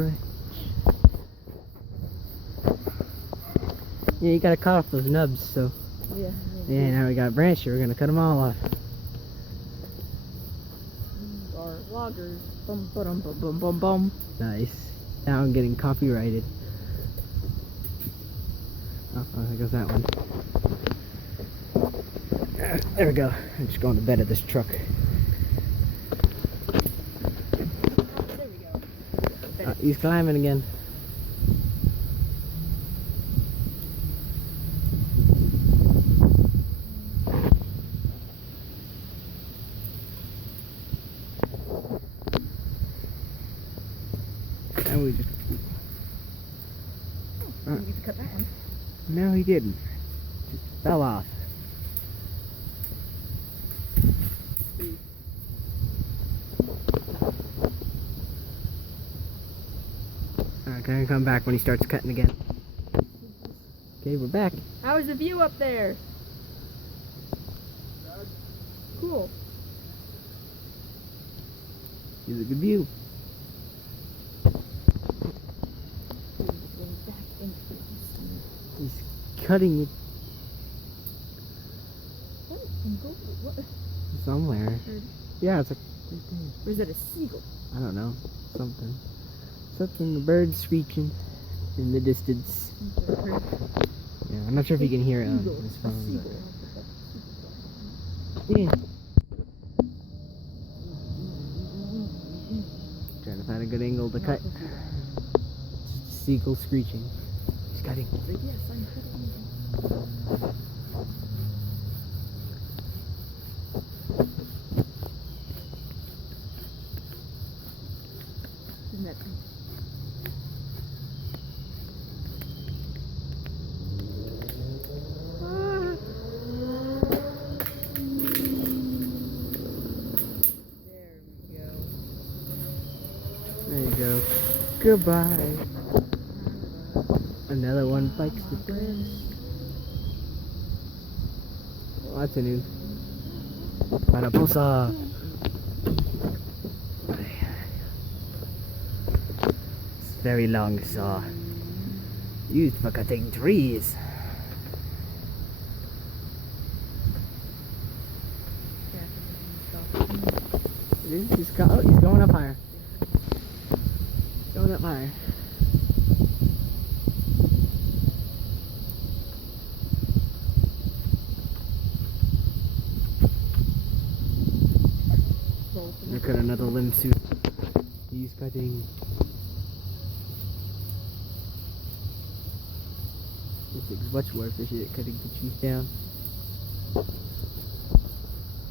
branch. Yeah, you gotta cut off those nubs, so. Yeah. Yeah, now we got a branch here, we're gonna cut them all off. Our loggers. Bum, bum, bum, bum, bum, bum. Nice. Now I'm getting copyrighted. Oh, there goes that one. There we go. I'm just going to bed of this truck. There we go. He's climbing again. And we just... You need to cut that one. No, he didn't. Just fell off. Alright, can I come back when he starts cutting again? Okay, we're back. How is the view up there? Cool. Here's a good view. He's cutting it What? somewhere. Yeah, it's a... Or is it a seagull? I don't know. Something. Something, a bird screeching in the distance. Yeah, I'm not sure if you can hear it on his phone. But yeah. Trying to find a good angle to cut. Just seagull screeching. He's cutting. Yes, I'm cutting. Isn't that pretty? There you go. Goodbye. Another one bites the dust. Oh, that's a new Mariposa. It's a very long saw. Used for cutting trees. He's going up higher. Going up higher. Look at another limb suit. He's cutting. This thing's much more efficient at cutting the trees down.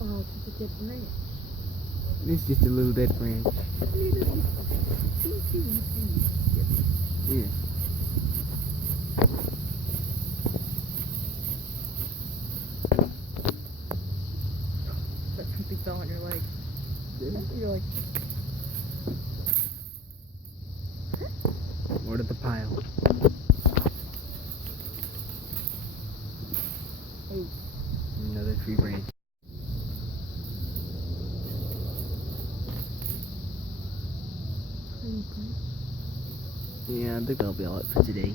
Oh, it's a dead branch. It's just a little dead branch. Yeah. That something fell on your leg. You're like, More to the pile. oh. Another tree branch. Yeah, I think that'll be all it for today.